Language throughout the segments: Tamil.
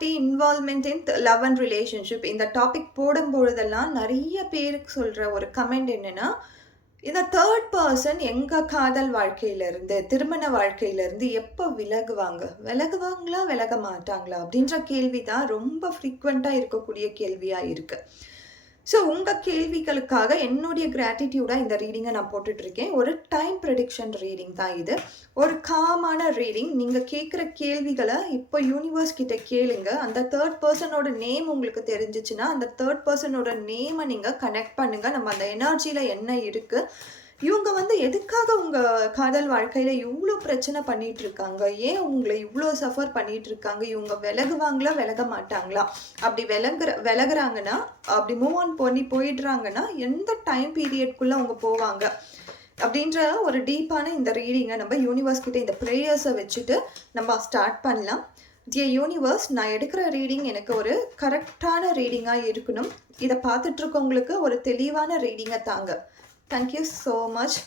Party involvement in love and relationship இந்த டாபிக் போடும் பொழுதெல்லாம் நிறைய பேருக்கு சொல்கிற ஒரு கமெண்ட் என்னென்னா இந்த தேர்ட் பர்சன் எங்கள் காதல் வாழ்க்கையிலேருந்து திருமண வாழ்க்கையிலேருந்து எப்போ விலகுவாங்க? விலகுவாங்களா விலக மாட்டாங்களா அப்படின்ற கேள்வி தான் ரொம்ப ஃப்ரீக்வெண்ட்டாக இருக்கக்கூடிய கேள்வியாக இருக்குது ஸோ உங்கள் கேள்விகளுக்காக என்னுடைய கிராட்டிடியூடாக இந்த ரீடிங்கை நான் போட்டுட்ருக்கேன் ஒரு டைம் ப்ரெடிக்ஷன் ரீடிங் தான் இது. ஒரு காமான ரீடிங் நீங்கள் கேட்குற கேள்விகளை இப்போ யூனிவர்ஸ் கிட்ட கேளுங்க. அந்த தேர்ட் பர்சனோட நேம் உங்களுக்கு தெரிஞ்சிச்சுன்னா அந்த தேர்ட் பர்சனோட நேமை நீங்கள் கனெக்ட் பண்ணுங்கள் நம்ம அந்த எனர்ஜியில் என்ன இருக்குது இவங்க வந்து எதுக்காக உங்கள் காதல் வாழ்க்கையில் இவ்வளோ பிரச்சனை பண்ணிட்டு இருக்காங்க ஏன் உங்களை இவ்வளோ சஃபர் பண்ணிட்டு இருக்காங்க இவங்க விலகுவாங்களா விலக மாட்டாங்களா? அப்படி விலகுற விலகுறாங்கன்னா அப்படி மூவ் ஆன் பண்ணி போயிடுறாங்கன்னா எந்த டைம் பீரியட்குள்ளே அவங்க போவாங்க? அப்படின்ற ஒரு டீப்பான இந்த ரீடிங்கை நம்ம யூனிவர்ஸ் கிட்ட இந்த ப்ரேயர்ஸை வச்சுட்டு நம்ம ஸ்டார்ட் பண்ணலாம். டிய யூனிவர்ஸ் நான் எடுக்கிற ரீடிங் எனக்கு ஒரு கரெக்டான ரீடிங்காக இருக்கணும். இதை பார்த்துட்ருக்கவங்களுக்கு ஒரு தெளிவான ரீடிங்கை தாங்க. தேங்க்யூ ஸோ மச்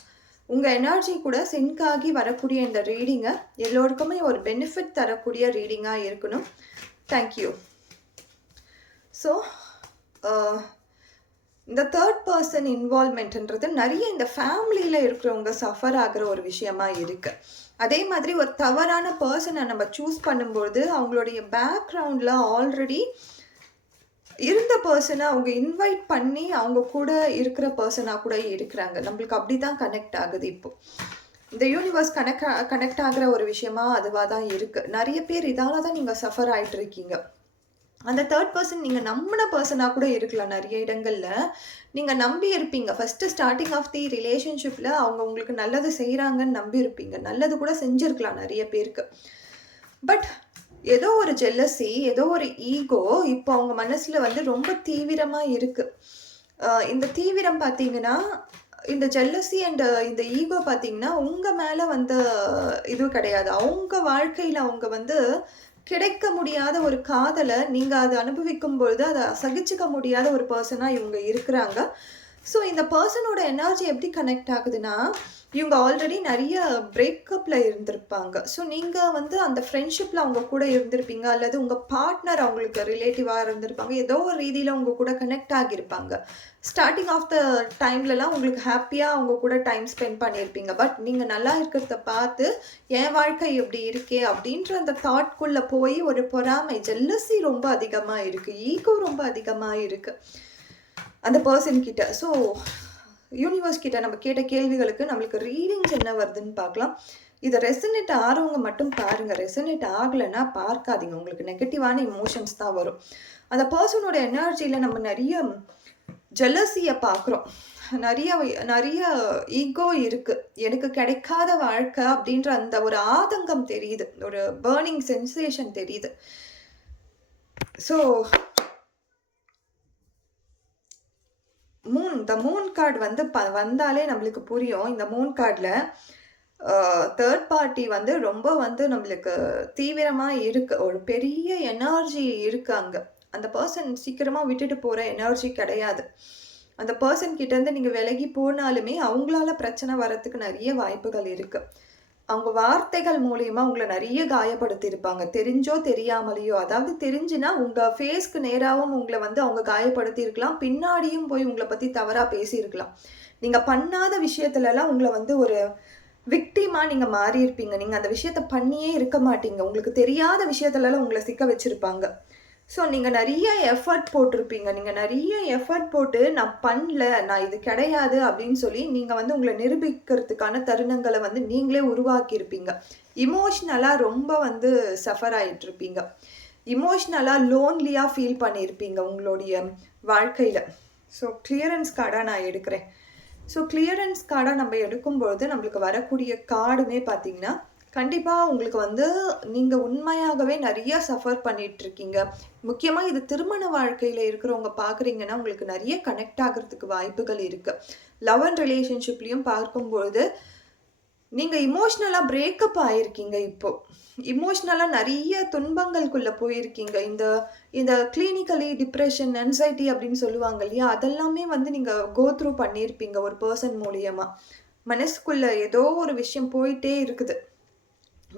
உங்கள் எனர்ஜி கூட சிங்க் ஆகி வரக்கூடிய இந்த ரீடிங்கை எல்லோருக்குமே ஒரு பெனிஃபிட் தரக்கூடிய ரீடிங்காக இருக்கணும். தேங்க்யூ ஸோ uh, இந்த தேர்ட் பர்சன் இன்வால்மெண்ட்ன்றது நிறைய இந்த ஃபேமிலியில் இருக்கிறவங்க சஃபர் ஆகிற ஒரு விஷயமா இருக்குது அதே மாதிரி ஒரு தவறான பர்சனை நம்ம சூஸ் பண்ணும்போது அவங்களுடைய பேக்ரவுண்டில் ஆல்ரெடி இருந்த பர்சனை அவங்க இன்வைட் பண்ணி அவங்க கூட இருக்கிற பர்சனாக கூட இருக்கிறாங்க. நம்மளுக்கு அப்படி தான் கனெக்ட் ஆகுது இப்போ. இந்த யூனிவர்ஸ் கனெக்ட் கனெக்ட் ஆகிற ஒரு விஷயமா அதுவாக தான் இருக்குது நிறைய பேர் இதால் தான் நீங்கள் சஃபர் ஆகிட்டு இருக்கீங்க. அந்த தேர்ட் பர்சன் நீங்கள் நம்பின பர்சனாக கூட இருக்கலாம் நிறைய இடங்களில். நீங்கள் நம்பி இருப்பீங்க. ஃபஸ்ட்டு ஸ்டார்டிங் ஆஃப் தி ரிலேஷன்ஷிப்பில் அவங்க உங்களுக்கு நல்லது செய்கிறாங்கன்னு நம்பி இருப்பீங்க. நல்லது கூட செஞ்சுருக்கலாம் நிறைய பேருக்கு. பட் ஏதோ ஒரு ஜெல்லசி ஏதோ ஒரு ஈகோ இப்போ அவங்க மனசில் வந்து ரொம்ப தீவிரமாக இருக்குது இந்த தீவிரம் பார்த்தீங்கன்னா இந்த ஜெல்லசி அண்ட் இந்த ஈகோ பார்த்தீங்கன்னா உங்கள் மேலே வந்த இது கிடையாது. அவங்க வாழ்க்கையில் அவங்க வந்து கிடைக்க முடியாத ஒரு காதலை நீங்கள் அதை அனுபவிக்கும் பொழுது அதை சகிச்சுக்க முடியாத ஒரு பர்சனாக இவங்க இருக்கிறாங்க. ஸோ இந்த பர்சனோட எனர்ஜி எப்படி கனெக்ட் ஆகுதுன்னா இவங்க ஆல்ரெடி நிறைய பிரேக்கப்பில் இருந்திருப்பாங்க. ஸோ நீங்கள் வந்து அந்த ஃப்ரெண்ட்ஷிப்பில் அவங்க கூட இருந்திருப்பீங்க அல்லது உங்கள் பார்ட்னர் அவங்களுக்கு ரிலேட்டிவாக இருந்திருப்பாங்க ஏதோ ஒரு ரீதியில் அவங்க கூட கனெக்ட் ஆகியிருப்பாங்க. ஸ்டார்டிங் ஆஃப் த டைம்லலாம் உங்களுக்கு ஹாப்பியாக அவங்க கூட டைம் ஸ்பெண்ட் பண்ணியிருப்பீங்க. பட் நீங்கள் நல்லா இருக்கிறத பார்த்து என் வாழ்க்கை எப்படி இருக்கே அப்படின்ற அந்த தாட்குள்ளே போய் ஒரு பொறாமை ஜெல்லசி ரொம்ப அதிகமாக இருக்குது ஈகோ ரொம்ப அதிகமாக இருக்குது அந்த பர்சன் கிட்ட. ஸோ யூனிவர்ஸ் கிட்ட நம்ம கேட்ட கேள்விகளுக்கு நம்மளுக்கு ரீடிங்ஸ் என்ன வருதுன்னு பார்க்கலாம். இதை ரெசனேட் ஆகிறவங்க மட்டும் பாருங்கள் ரெசனேட் ஆகலைன்னா பார்க்காதீங்க. உங்களுக்கு நெகட்டிவான இமோஷன்ஸ் தான் வரும். அந்த பர்சனோட எனர்ஜியில் நம்ம நிறைய ஜெலசியை பார்க்குறோம். நிறைய நிறைய ஈகோ இருக்குது எனக்கு கிடைக்காத வாழ்க்கை அப்படின்ற அந்த ஒரு ஆதங்கம் தெரியுது. ஒரு பேர்னிங் சென்சேஷன் தெரியுது. ஸோ மூன் இந்த மூன் கார்டு வந்து ப வந்தாலே நம்மளுக்கு புரியும். இந்த மூன் கார்டில் தேர்ட் பார்ட்டி வந்து ரொம்ப வந்து நம்மளுக்கு தீவிரமாக இருக்கு. ஒரு பெரிய எனர்ஜி இருக்கு அங்கே. அந்த பர்சன் சீக்கிரமாக விட்டுட்டு போகிற எனர்ஜி கிடையாது. அந்த பர்சன் கிட்டேருந்து நீங்கள் விலகி போனாலுமே அவங்களால பிரச்சனை வரத்துக்கு நிறைய வாய்ப்புகள் இருக்குது அவங்க வார்த்தைகள் மூலியமாக உங்களை நிறைய காயப்படுத்தியிருப்பாங்க. தெரிஞ்சோ தெரியாமலையோ அதாவது தெரிஞ்சுன்னா உங்கள் ஃபேஸ்க்கு நேராகவும் உங்களை வந்து அவங்க காயப்படுத்தியிருக்கலாம். பின்னாடியும் போய் உங்களை பற்றி தவறாக பேசியிருக்கலாம். நீங்கள் பண்ணாத விஷயத்துலலாம் உங்களை வந்து ஒரு விக்டிமாக நீங்கள் மாறியிருப்பீங்க. நீங்கள் அந்த விஷயத்த பண்ணியே இருக்க மாட்டீங்க. உங்களுக்கு தெரியாத விஷயத்துலலாம் உங்களை சிக்க வச்சுருப்பாங்க. ஸோ நீங்கள் நிறைய எஃபர்ட் போட்டிருப்பீங்க. நீங்கள் நிறைய எஃபர்ட் போட்டு நான் பண்ணல நான் இது கிடையாது அப்படின்னு சொல்லி நீங்கள் வந்து உங்களை நிரூபிக்கிறதுக்கான தருணங்களை வந்து நீங்களே உருவாக்கியிருப்பீங்க. இமோஷ்னலாக ரொம்ப வந்து சஃபர் ஆகிட்டுருப்பீங்க இமோஷ்னலாக லோன்லியாக ஃபீல் பண்ணியிருப்பீங்க உங்களுடைய வாழ்க்கையில். ஸோ கிளியரன்ஸ் கார்டாக நான் எடுக்கிறேன். ஸோ கிளியரன்ஸ் கார்டாக நம்ம எடுக்கும்பொழுது நம்மளுக்கு வரக்கூடிய கார்டுமே பார்த்தீங்கன்னா கண்டிப்பாக உங்களுக்கு வந்து நீங்கள் உண்மையாகவே நிறைய சஃபர் பண்ணிகிட்ருக்கீங்க முக்கியமாக இது திருமண வாழ்க்கையில் இருக்கிறவங்க பார்க்குறீங்கன்னா உங்களுக்கு நிறைய கனெக்ட் ஆகிறதுக்கு வாய்ப்புகள் இருக்குது லவ் அண்ட் ரிலேஷன்ஷிப்லேயும் பார்க்கும்பொழுது நீங்கள் இமோஷ்னலாக பிரேக்கப் ஆகிருக்கீங்க இப்போது இமோஷ்னலாக நிறைய துன்பங்களுக்குள்ளே போயிருக்கீங்க. இந்த இந்த கிளினிக்கலி டிப்ரெஷன் அன்சைட்டி அப்படின்னு சொல்லுவாங்க இல்லையா? அதெல்லாமே வந்து நீங்கள் கோ த்ரூ பண்ணியிருப்பீங்க ஒரு பர்சன் மூலியமாக மனசுக்குள்ளே ஏதோ ஒரு விஷயம் போயிட்டே இருக்குது.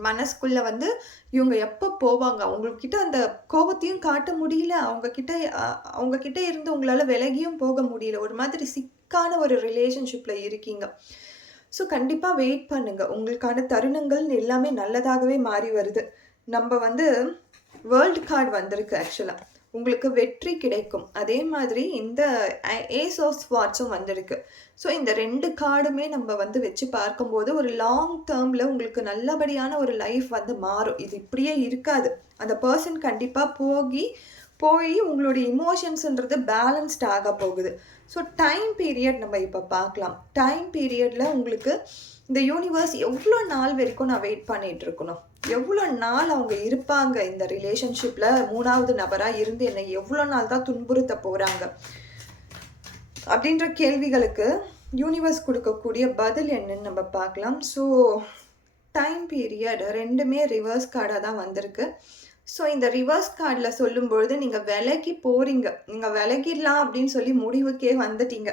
மனசுக்குள்ள வந்து இவங்க எப்போ போவாங்க? அவங்கக்கிட்ட அந்த கோபத்தையும் காட்ட முடியல. அவங்கக்கிட்ட அவங்கக்கிட்ட இருந்து உங்களால் விலகியும் போக முடியல. ஒரு மாதிரி சிக்கான ஒரு ரிலேஷன்ஷிப்பில் இருக்கீங்க. ஸோ கண்டிப்பாக வெயிட் பண்ணுங்கள் உங்களுக்கான தருணங்கள் எல்லாமே நல்லதாகவே மாறி வருது. நம்ம வந்து வேர்ல்டு கார்டு வந்திருக்கு ஆக்சுவலாக உங்களுக்கு வெற்றி கிடைக்கும். அதே மாதிரி இந்த ஏஸ் ஆஃப் ஸ்வாட்ஸும் வந்திருக்கு. ஸோ இந்த ரெண்டு கார்டுமே நம்ம வந்து வச்சு பார்க்கும்போது ஒரு லாங் டேர்மில் உங்களுக்கு நல்லபடியான ஒரு லைஃப் வந்து மாறும். இது இப்படியே இருக்காது. அந்த பர்சன் கண்டிப்பாக போகி போய் உங்களுடைய இமோஷன்ஸுன்றது பேலன்ஸ்ட் ஆக போகுது. ஸோ டைம் பீரியட் நம்ம இப்போ பார்க்கலாம். டைம் பீரியடில் உங்களுக்கு இந்த யூனிவர்ஸ் எவ்வளோ நாள் வரைக்கும் நான் வெயிட் பண்ணிகிட்டு இருக்கணும்? எவ்வளோ நாள் அவங்க இருப்பாங்க இந்த ரிலேஷன்ஷிப்பில் மூணாவது நபராக இருந்து என்னை எவ்வளோ நாள் தான் துன்புறுத்த போகிறாங்க அப்படின்ற கேள்விகளுக்கு யூனிவர்ஸ் கொடுக்கக்கூடிய பதில் என்னன்னு நம்ம பார்க்கலாம். ஸோ டைம் பீரியட் ரெண்டுமே ரிவர்ஸ் கார்டாக தான் வந்திருக்கு. ஸோ இந்த ரிவர்ஸ் கார்டில் சொல்லும்பொழுது நீங்கள் விலகி போகிறீங்க நீங்கள் விலகிடலாம் அப்படின்னு சொல்லி முடிவுக்கே வந்துட்டீங்க.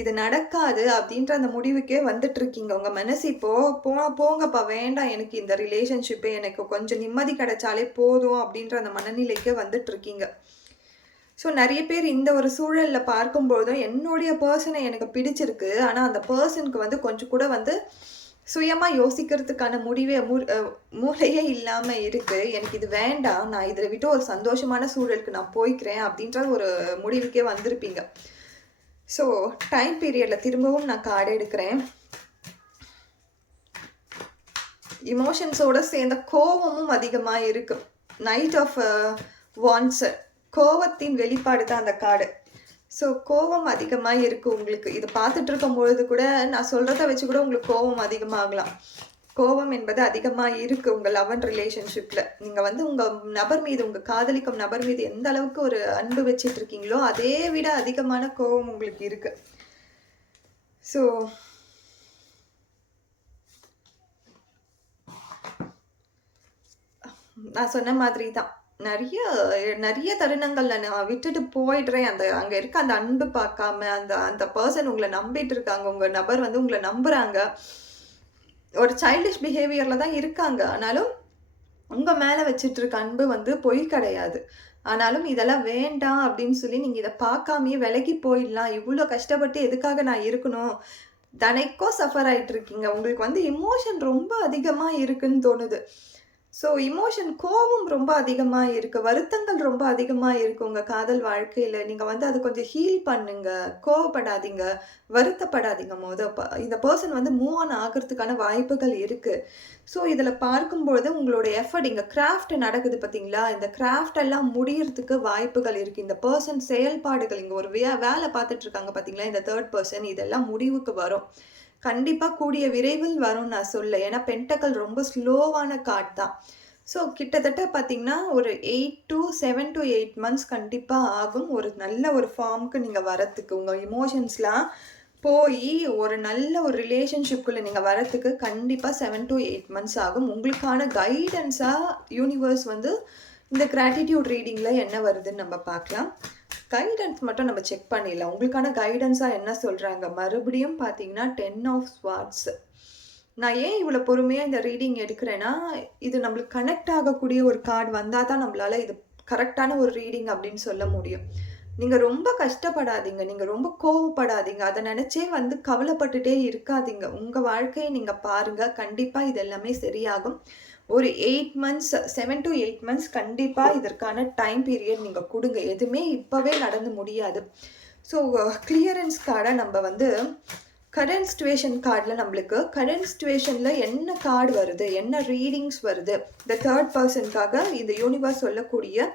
இது நடக்காது அப்படின்ற அந்த முடிவுக்கே வந்துட்டுருக்கீங்க. உங்கள் மனசு இப்போ போ போங்கப்பா வேண்டாம். எனக்கு இந்த ரிலேஷன்ஷிப்பு எனக்கு கொஞ்சம் நிம்மதி கிடைச்சாலே போதும் அப்படின்ற அந்த மனநிலைக்கே வந்துட்டுருக்கீங்க. ஸோ நிறைய பேர் இந்த ஒரு சூழலில் பார்க்கும்பொழுதும் என்னுடைய பர்சனை எனக்கு பிடிச்சிருக்கு. ஆனால் அந்த பர்சனுக்கு வந்து கொஞ்சம் கூட வந்து சுயமாக யோசிக்கிறதுக்கான முடிவே மூளையே இல்லாமல் இருக்குது எனக்கு இது வேண்டாம். நான் இதில் விட்டு ஒரு சந்தோஷமான சூழலுக்கு நான் போய்க்கிறேன் அப்படின்ற ஒரு முடிவுக்கே வந்திருப்பீங்க. ஸோ டைம் பீரியடில் திரும்பவும் நான் கார்டு எடுக்கிறேன். இமோஷன்ஸோட சேர்ந்த கோவமும் அதிகமாக இருக்கும் நைட் ஆஃப் வான்ஸ் கோவத்தின் வெளிப்பாடு தான் அந்த கார்டு ஸோ கோவம் அதிகமாக இருக்குது உங்களுக்கு. இது பார்த்துட்டு இருக்கும் பொழுது கூட நான் சொல்கிறத வச்சு கூட உங்களுக்கு கோவம் அதிகமாகலாம். கோவம் என்பது அதிகமாக இருக்குது உங்கள் லவ் அண்ட் ரிலேஷன்ஷிப்பில் நீங்கள் வந்து உங்கள் நபர் மீது உங்கள் காதலிக்கும் நபர் மீது எந்த அளவுக்கு ஒரு அன்பு வச்சிட்டு இருக்கீங்களோ அதே விட அதிகமான கோவம் உங்களுக்கு இருக்குது ஸோ நான் சொன்ன மாதிரி தான் நிறைய நிறைய தருணங்கள்ல நான் விட்டுட்டு போயிடுறேன். அந்த அங்க இருக்க அந்த அன்பு பார்க்காம அந்த அந்த பர்சன் உங்களை நம்பிட்டு இருக்காங்க. உங்க நபர் வந்து உங்களை நம்புறாங்க. ஒரு சைல்டிஷ் பிஹேவியர்ல தான் இருக்காங்க. ஆனாலும் உங்க மேல வச்சிட்டு இருக்க அன்பு வந்து பொய் கிடையாது. ஆனாலும் இதெல்லாம் வேண்டாம் அப்படின்னு சொல்லி நீங்க இதை பார்க்காமயே விலகி போயிடலாம். இவ்வளோ கஷ்டப்பட்டு எதுக்காக நான் இருக்கணும்? தனைக்கோ சஃபர் ஆயிட்டு இருக்கீங்க. உங்களுக்கு வந்து இமோஷன் ரொம்ப அதிகமா இருக்குன்னு தோணுது. ஸோ இமோஷன் கோபம் ரொம்ப அதிகமாக இருக்குது வருத்தங்கள் ரொம்ப அதிகமாக இருக்குது உங்கள் காதல் வாழ்க்கையில். நீங்கள் வந்து அதை கொஞ்சம் ஹீல் பண்ணுங்க. கோவப்படாதீங்க. வருத்தப்படாதீங்க. மொத ப- இந்த பர்சன் வந்து மூவ் ஆன் ஆகிறதுக்கான வாய்ப்புகள் இருக்குது ஸோ இதில் பார்க்கும்பொழுது உங்களோட எஃபர்ட் இங்கே கிராஃப்ட் நடக்குது பார்த்தீங்களா? இந்த கிராஃப்ட் எல்லாம் முடியறதுக்கு வாய்ப்புகள் இருக்குது இந்த பர்சன் செயல்பாடுகள் இங்கே ஒரு வே வேலை பார்த்துட்ருக்காங்க பார்த்தீங்களா? இந்த தேர்ட் பர்சன் இதெல்லாம் முடிவுக்கு வரும். கண்டிப்பாக கூடிய விரைவில் வரும்னு நான் சொல்ல ஏன்னா பென்டக்கல் ரொம்ப ஸ்லோவான கார்ட் தான். ஸோ கிட்டத்தட்ட பார்த்தீங்கன்னா ஒரு eight to seven to eight months கண்டிப்பாக ஆகும். ஒரு நல்ல ஒரு ஃபார்முக்கு நீங்கள் வரத்துக்கு. உங்கள் இமோஷன்ஸ்லாம் போய் ஒரு நல்ல ஒரு ரிலேஷன்ஷிப்குள்ளே நீங்கள் வரத்துக்கு கண்டிப்பாக செவன் டு எயிட் மந்த்ஸ் ஆகும். உங்களுக்கான கைடன்ஸாக யூனிவர்ஸ் வந்து இந்த கிராட்டிடியூட் ரீடிங்கில் என்ன வருதுன்னு நம்ம பார்க்கலாம். கைடன்ஸ் மட்டும் நம்ம செக் பண்ணிடலாம். உங்களுக்கான கைடன்ஸாக என்ன சொல்கிறாங்க மறுபடியும் பார்த்தீங்கன்னா டென் ஆஃப் ஸ்வாட்ஸ் நான் ஏன் இவ்வளோ பொறுமையாக இந்த ரீடிங் எடுக்கிறேன்னா இது நம்மளுக்கு கனெக்ட் ஆகக்கூடிய ஒரு கார்டு வந்தால் தான் நம்மளால் இது கரெக்டான ஒரு ரீடிங் அப்படின்னு சொல்ல முடியும். நீங்கள் ரொம்ப கஷ்டப்படாதீங்க. நீங்கள் ரொம்ப கோவப்படாதீங்க. அதை நினச்சே வந்து கவலைப்பட்டுட்டே இருக்காதீங்க. உங்கள் வாழ்க்கையை நீங்கள் பாருங்கள் கண்டிப்பாக இது எல்லாமே சரியாகும். ஒரு eight months seven to eight months கண்டிப்பாக இதற்கான டைம் பீரியட் நீங்கள் கொடுங்க. எதுவுமே இப்போவே நடந்து முடியாது. ஸோ கிளியரன்ஸ் கார்டை நம்ம வந்து கரண்ட் சுச்சுவேஷன் கார்டில் நம்மளுக்கு கரண்ட் சுச்சுவேஷனில் என்ன கார்டு வருது என்ன ரீடிங்ஸ் வருது இந்த தேர்ட் பர்சனுக்காக இந்த யூனிவர்ஸ் சொல்லக்கூடிய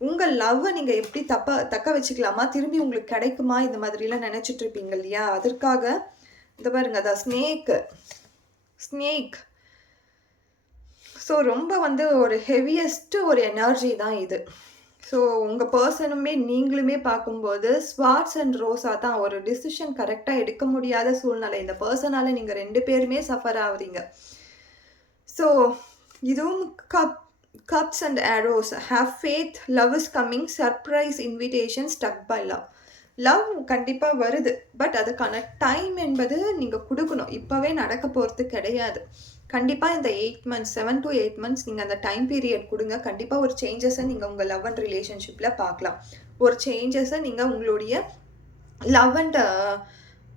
உங்கள் லவ்வை நீங்கள் எப்படி தப்ப தக்க வச்சுக்கலாமா? திரும்பி உங்களுக்கு கிடைக்குமா? இந்த மாதிரிலாம் நினச்சிட்ருப்பீங்க இல்லையா? அதற்காக இந்த பாருங்க அதான் ஸ்னேக்கு ஸ்னேக் ஸோ ரொம்ப வந்து ஒரு ஹெவியஸ்ட்டு ஒரு எனர்ஜி தான் இது. ஸோ உங்கள் பர்சனுமே நீங்களுமே பார்க்கும்போது ஸ்வாட்ஸ் அண்ட் ரோஸா தான் ஒரு டிசிஷன் கரெக்டாக எடுக்க முடியாத சூழ்நிலை. இந்த பர்சனால நீங்கள் ரெண்டு பேருமே சஃபர் ஆகுறீங்க ஸோ இதுவும் cup cups and arrows have faith love is coming surprise invitation stuck by love love கண்டிப்பாக வருது. பட் அதுக்கான டைம் என்பது நீங்கள் கொடுக்கணும். இப்போவே நடக்க போகிறது கிடையாது. கண்டிப்பாக இந்த eight months seven to eight months நீங்கள் அந்த டைம் பீரியட் கொடுங்க கண்டிப்பாக ஒரு சேஞ்சஸை நீங்கள் உங்கள் லவ் அண்ட் ரிலேஷன்ஷிப்பில் பார்க்கலாம். ஒரு சேஞ்சஸை நீங்கள் உங்களுடைய லவ் அண்ட்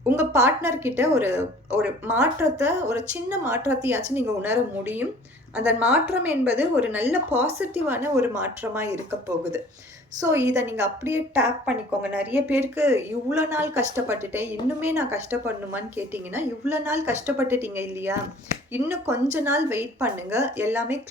உங்கள் பார்ட்னர்கிட்ட ஒரு ஒரு மாற்றத்தை ஒரு சின்ன மாற்றத்தையாச்சும் நீங்கள் உணர முடியும். அந்த மாற்றம் என்பது ஒரு நல்ல பாசிட்டிவான ஒரு மாற்றமாக இருக்க போகுது. ஸோ இதை நீங்கள் அப்படியே டேப் பண்ணிக்கோங்க. நிறைய பேருக்கு இவ்வளோ நாள் கஷ்டப்பட்டுட்டேன். இன்னுமே நான் கஷ்டப்படணுமான்னு கேட்டிங்கன்னா இவ்வளோ நாள் கஷ்டப்பட்டுட்டீங்க இல்லையா? இன்னும் கொஞ்ச நாள் வெயிட் பண்ணுங்கள் எல்லாமே